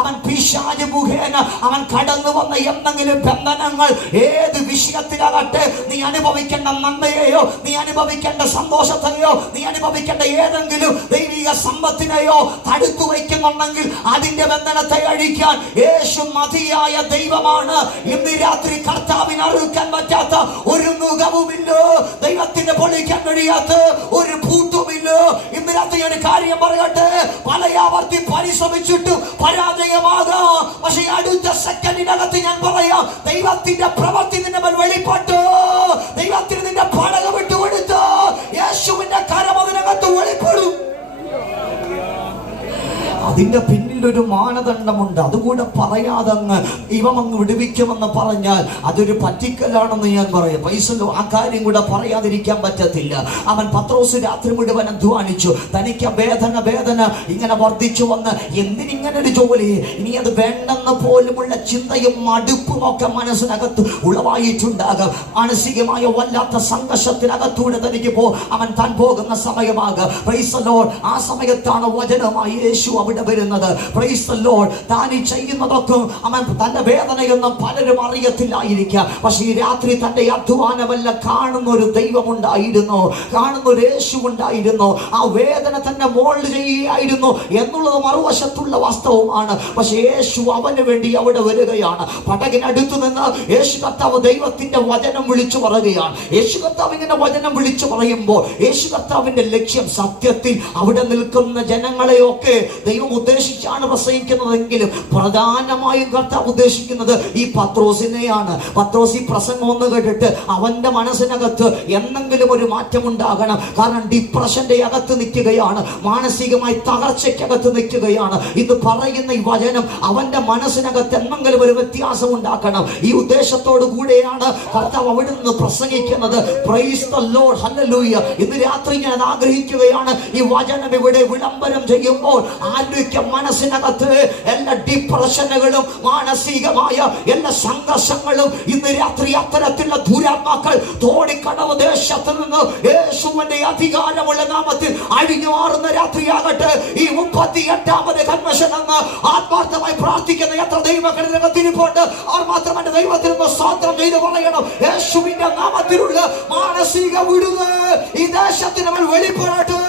അവൻ പിശാച് മുഖേന അവൻ കടന്നു വന്ന എന്തെങ്കിലും ബന്ധനങ്ങൾ ഏത് വിഷയത്തിലാകട്ടെ, നീ അനുഭവിക്കേണ്ട നന്മയെയോ, നീ അനുഭവിക്കേണ്ട സന്തോഷത്തെയോ, നീ അനുഭവിക്കേണ്ട ഏതെങ്കിലും ദൈവിക സമ്പത്തിനെയോ തടുത്തു വയ്ക്കുന്നുണ്ടെങ്കിൽ അതിന്റെ ബന്ധനത്തെ അഴിക്കാൻ യേശു മതിയായ ദൈവമാണ്. ഇന്ന് രാത്രി കർത്താവിന് അറുക്കാൻ പറ്റാത്ത ഒരു മുഖവുമില്ല, ദൈവത്തിന് പൊളിക്കാൻ കഴിയാത്ത ഒരു പൂട്ടുമില്ല. ഇന്ന് രാത്രി ഒരു കാര്യം പറയട്ടെ, പലയാവർത്തി പരിശ്രമിച്ചിട്ടും പരാജയമാകാം. പക്ഷേ അടുത്ത സെക്കൻഡിനകത്ത് ഞാൻ പറയാം, ദൈവത്തിന്റെ പ്രവൃത്തി നിന്റെ മേൽ വെളിപ്പെട്ടു, ദൈവത്തിന് നിന്റെ പടകം വിട്ടുകൊടുത്തു, യേശുവിന്റെ കരം അതിനകത്ത് വെളിപ്പെടും. അതിന്റെ പിന്നിലൊരു മാനദണ്ഡമുണ്ട്. അതുകൂടെ പറയാതെ ഇവമങ്ങ് വിടുവിക്കുമെന്ന് പറഞ്ഞാൽ അതൊരു പറ്റിക്കലാണെന്ന് ഞാൻ പറയാം. പൈസല്ലോ ആ കാര്യം കൂടെ പറയാതിരിക്കാൻ പറ്റത്തില്ല. അവൻ പത്രോസ് രാത്രി മുഴുവൻ അധ്വാനിച്ചു. തനിക്ക് വേദന ഇങ്ങനെ വർദ്ധിച്ചു വന്ന് എന്തിനിങ്ങനെ ഒരു ജോലി, ഇനി അത് വേണ്ടെന്ന് പോലുമുള്ള ചിന്തയും മടുപ്പും ഒക്കെ മനസ്സിനകത്ത് ഉളവായിട്ടുണ്ടാകാം. മാനസികമായ വല്ലാത്ത സംഘർഷത്തിനകത്തൂടെ തനിക്ക് അവൻ താൻ പോകുന്ന സമയമാകാം. ആ സമയത്താണ് വചനമായി യേശു അവിടെ വരുന്നത്. താൻ ഈ ചെയ്യുന്നതൊക്കെ അവൻ തന്റെ വേദനയൊന്നും പലരും അറിയത്തില്ലായിരിക്കാം. പക്ഷേ ഈ രാത്രി തന്റെ അധ്വാനമല്ല കാണുന്ന ഒരു ദൈവമുണ്ടായിരുന്നു, കാണുന്ന ഒരു യേശു ഉണ്ടായിരുന്നു. ആ വേദന തന്നെ മോൾഡ് ചെയ്യുകയായിരുന്നു എന്നുള്ളത് മറുവശത്തുള്ള വാസ്തവമാണ്. പക്ഷേ യേശു അവന് വേണ്ടി അവിടെ വരികയാണ്. പടകിനടുത്തു നിന്ന് യേശു കർത്താവ് ദൈവത്തിന്റെ വചനം വിളിച്ചു പറയുകയാണ്. യേശു കർത്താവ് ഇങ്ങനെ വചനം വിളിച്ചു പറയുമ്പോൾ യേശു കർത്താവിന്റെ ലക്ഷ്യം സത്യത്തിൽ അവിടെ നിൽക്കുന്ന ജനങ്ങളെയൊക്കെ ദൈവം ഉദ്ദേശിച്ചാണ് പ്രസംഗിക്കുന്നതെങ്കിലും പ്രധാനമായും കർത്താവ് ഉദ്ദേശിക്കുന്നത് ഈ പത്രോസിനെയാണ്. പത്രോസ് ഈ പ്രസംഗം ഒന്ന് കേട്ടിട്ട് അവന്റെ മനസ്സിനകത്ത് എന്തെങ്കിലും ഒരു മാറ്റം ഉണ്ടാകണം. കാരണം ഡിപ്രഷന്റെ അകത്ത് നിൽക്കുകയാണ്, മാനസികമായി തകർച്ചയ്ക്കകത്ത് നിൽക്കുകയാണ്. ഇത് പറയുന്ന ഈ വചനം അവന്റെ മനസ്സിനകത്ത് എന്തെങ്കിലും ഒരു വ്യത്യാസം ഉണ്ടാക്കണം. ഈ ഉദ്ദേശത്തോടു കൂടെയാണ് കർത്താവ് അവിടെ നിന്ന് പ്രസംഗിക്കുന്നത്. Praise the Lord, hallelujah. ഇന്ന് രാത്രി ഞാൻ ആഗ്രഹിക്കുകയാണ്, ഈ വചനം ഇവിടെ വിളംബരം ചെയ്യുമ്പോൾ മനസ്സിനകത്ത് എല്ലാ ഡിപ്രഷനുകളും മാനസികമായ എല്ലാ സംഘർഷങ്ങളും ഇന്ന് രാത്രി അത്തരത്തിലുള്ള ദുരാത്മാക്കൾ തോണിക്കടവ് ദേശത്ത് നിന്ന് യേശുവിന്റെ അധികാരമുള്ള നാമത്തിൽ അഴിഞ്ഞു മാറുന്ന രാത്രിയാകട്ടെ. ഈ 38ാമത് കൺവെൻഷൻ എന്ന് ആത്മാർത്ഥമായി പ്രാർത്ഥിക്കുന്ന എത്ര ദൈവങ്ങളുടെ തിരിപ്പുണ്ട്. അവർ മാത്രം എന്റെ ദൈവത്തിൽ നിന്ന് സ്തോത്രം ചെയ്ത് പറയണം, യേശുവിന്റെ നാമത്തിലുള്ള മാനസിക വിടുതൽ ഈ ദേശത്തിന് വെളിപ്പെടട്ടെ.